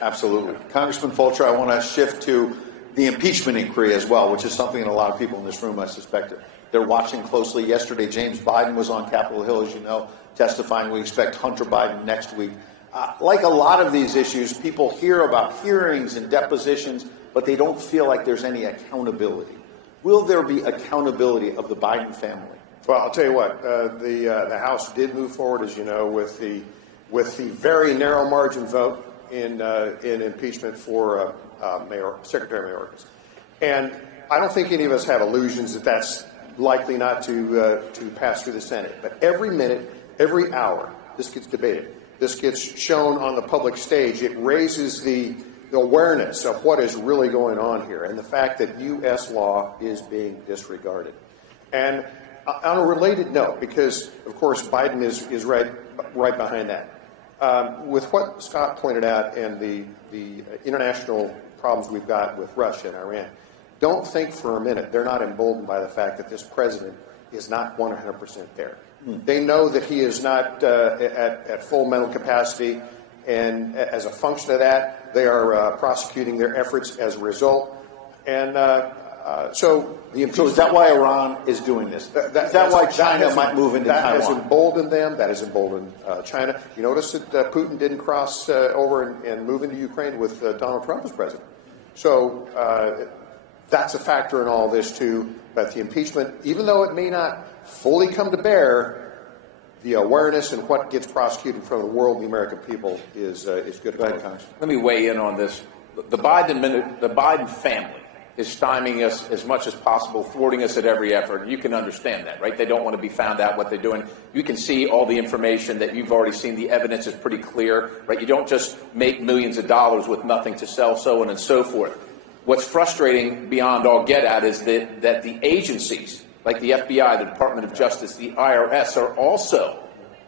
Absolutely. Congressman Fulcher, I want to shift to the impeachment inquiry as well, which is something that a lot of people in this room, I suspect, they're watching closely. Yesterday, James Biden was on Capitol Hill, as you know, testifying. We expect Hunter Biden next week. Like a lot of these issues, people hear about hearings and depositions, but they don't feel like there's any accountability. Will there be accountability of the Biden family? Well, I'll tell you what, the House did move forward, as you know, with the very narrow margin vote in impeachment for Secretary Mayorkas. And I don't think any of us have illusions that that's likely not to pass through the Senate. But every minute, every hour, this gets debated. This gets shown on the public stage. It raises the awareness of what is really going on here and the fact that U.S. law is being disregarded. And on a related note, because, of course, Biden is right behind that, with what Scott pointed out and the international problems we've got with Russia and Iran, don't think for a minute they're not emboldened by the fact that this president is not 100% there. They know that he is not at full mental capacity, and as a function of that, they are prosecuting their efforts as a result. And so is that why Iran is doing this? Is that why China might move into Taiwan? That has emboldened them. That has emboldened China. You notice that Putin didn't cross over and move into Ukraine with Donald Trump as president. So that's a factor in all this, too. But the impeachment, even though it may not fully come to bear, the awareness and what gets prosecuted in front of the world and the American people is good. Let me weigh in on this. The Biden family is stymieing us as much as possible, thwarting us at every effort. You can understand that, right? They don't want to be found out what they're doing. You can see all the information that you've already seen. The evidence is pretty clear, right? You don't just make millions of dollars with nothing to sell, so on and so forth. What's frustrating beyond all get at is that the agencies, like the FBI, the Department of Justice, the IRS, are also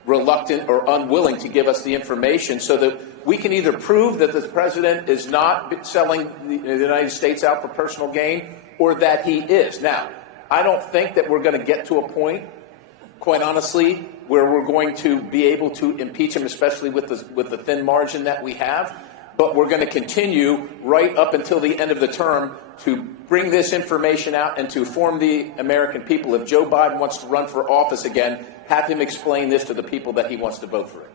reluctant or unwilling to give us the information so that we can either prove that the president is not selling the United States out for personal gain or that he is. Now, I don't think that we're going to get to a point, quite honestly, where we're going to be able to impeach him, especially with the thin margin that we have. But we're going to continue right up until the end of the term to bring this information out and to inform the American people. If Joe Biden wants to run for office again, have him explain this to the people that he wants to vote for.